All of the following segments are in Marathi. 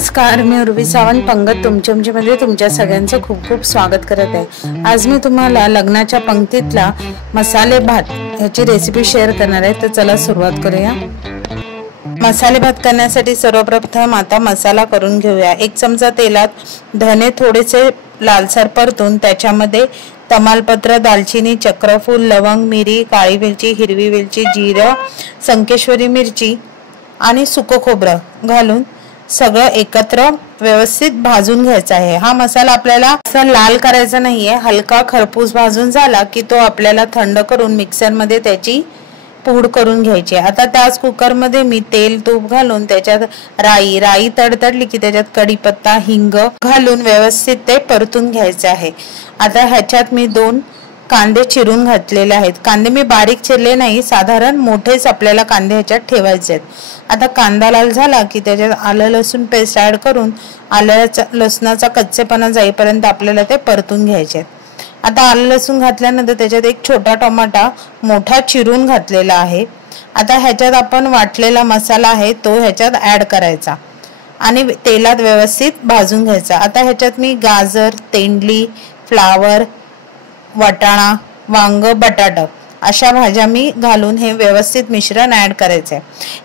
नमस्कार, मी उर्वी सावंत पंगत तुमच्यामध्ये तुमच्या सगळ्यांचं खूप खूप स्वागत करत आहे। आज मी तुम्हाला लग्नाच्या पंक्तीतला मसाले भात याची रेसिपी शेअर करणार आहे। तर चला सुरुवात करूया। मसाले भात करण्यासाठी सर्वप्रथम आता मसाला करून घेऊया। 1 चमचा तेलात धने थोडेसे लालसर परतून त्याच्यामध्ये तमालपत्र, दालचिनी, चक्रफूल, लवंग, मिरी, काळी वेलची, हिरवी वेलची, जिरं, संकेश्वरी मिरची आणि सुकं खोबरं घालून सगळं एकत्र व्यवस्थित भाजून घ्यायचा आहे। हा मसाला आपल्याला असा लाल करायचा नाहीये, हलका खरपूस भाजून झाला की तो आपल्याला थंड करून मिक्सर मध्ये त्याची पूड करून घ्यायची। आता त्याच कुकर मध्ये मी तेल तूप घालून त्याच्यात राई तडतडली की त्याच्यात कढीपत्ता, हिंग घालून व्यवस्थित ते परतून घ्यायचे आहे। आता ह्याच्यात मी 2 कांदे चिरून घातलेले आहेत। कांदे मी बारीक चिरले नाही, साधारण मोठेच आपल्याला कांदे ह्याच्यात ठेवायचे आहेत। आता कांदा लाल झाला की त्याच्यात आलं लसूण पेस्ट ऍड करून आलं लसणाचा कच्चेपणा जाईपर्यंत आपल्याला ते परतून घ्यायचे आहेत। आता आलं लसूण घातल्यानंतर त्याच्यात 1 छोटा टोमॅटो मोठा चिरून घातलेला आहे। आता ह्याच्यात आपण वाटलेला मसाला आहे तो ह्याच्यात ऍड करायचा आणि तेलात व्यवस्थित भाजून घ्यायचा। आता ह्याच्यात मी गाजर, तेंडली, फ्लावर, वाटाणा, वांग, बटाटा अशा भाज्या मी घालून हे व्यवस्थित मिश्रण ऍड करायचे।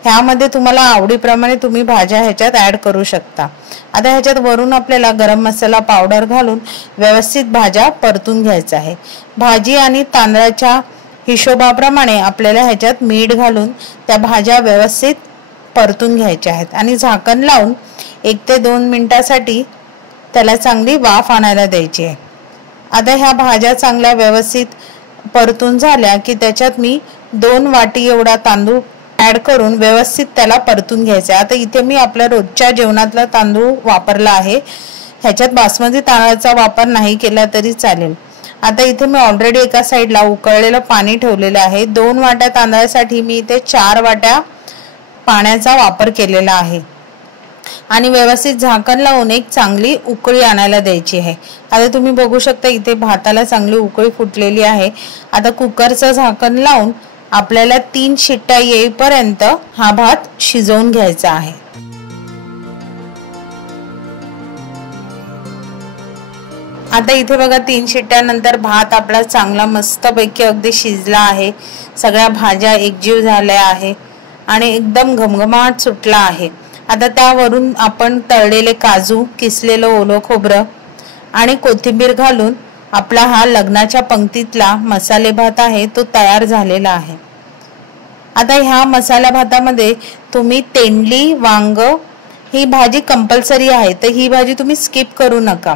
ह्यामध्ये तुम्हाला आवडीप्रमाणे तुम्ही भाज्या ह्याच्यात ऍड करू शकता। आता ह्याच्यात वरून आपल्याला गरम मसाला पावडर घालून व्यवस्थित भाज्या परतून घ्यायचा आहे। भाजी आणि तांदळाच्या हिशोबाप्रमाणे आपल्याला ह्याच्यात मीठ घालून त्या भाज्या व्यवस्थित परतून घ्यायच्या आहेत आणि झाकण लावून 1 ते 2 मिनिटांसाठी त्याला चांगली वाफ आणायला द्यायची आहे। आता ह्या भाज्या चांगल्या व्यवस्थित परतून झाल्या की त्याच्यात मी 2 वाटी एवढा तांदूळ ऍड करून व्यवस्थित त्याला परतून घ्यायचा। आता इथे मी आपल्या रोजच्या जेवणातला तांदूळ वापरला आहे, ह्याच्यात बासमती तांदळाचा वापर नाही केला तरी चालेल। आता इथे मी ऑलरेडी एका साइडला उकळलेलं पाणी ठेवलेलं आहे। 2 वाट्या तांदळासाठी मी इथे 4 वाट्या पाण्याचा वापर केलेला आहे आणि व्यवस्थित झाकण लावून एक चांगली उकळी आणायला द्यायची आहे। आता तुम्ही बघू शकता इथे भाताला चांगली उकळी फुटलेली आहे। आता कुकरचं झाकण लावून आपल्याला 3 शिट्ट्या येईपर्यंत हा भात शिजवून घ्यायचा आहे। आता इथे बघा 3 शिट्ट्यानंतर भात आपला चांगला मस्तपैकी अगदी शिजला आहे। सगळ्या भाज्या एकजीव झाल्या आहे आणि एकदम घमघमाट सुटला आहे। आता त्यावरून आपण तळलेले काजू, किसलेलं ओलं खोबरं आणि कोथिंबीर घालून आपला हा लग्नाच्या पंक्तीतला मसाले भात आहे तो तयार झालेला आहे। आता ह्या मसाला भातामध्ये तुम्ही तेंडली, वांग ही भाजी कंपल्सरी आहे, तर ही भाजी तुम्ही स्किप करू नका।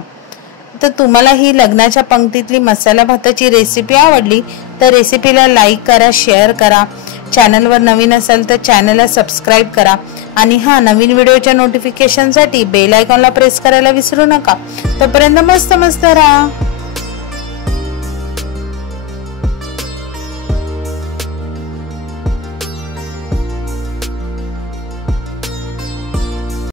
तर तुम्हाला ही लग्नाच्या पंक्तीतली मसाला भाताची रेसिपी आवडली तर रेसिपीला लाईक करा, शेअर करा। चॅनलवर नवीन असाल तर चॅनलला सबस्क्राइब करा आणि नवीन व्हिडिओच्या नोटिफिकेशनसाठी बेल आयकॉनला प्रेस करायला विसरू नका। तोपर्यंत मस्त राहा।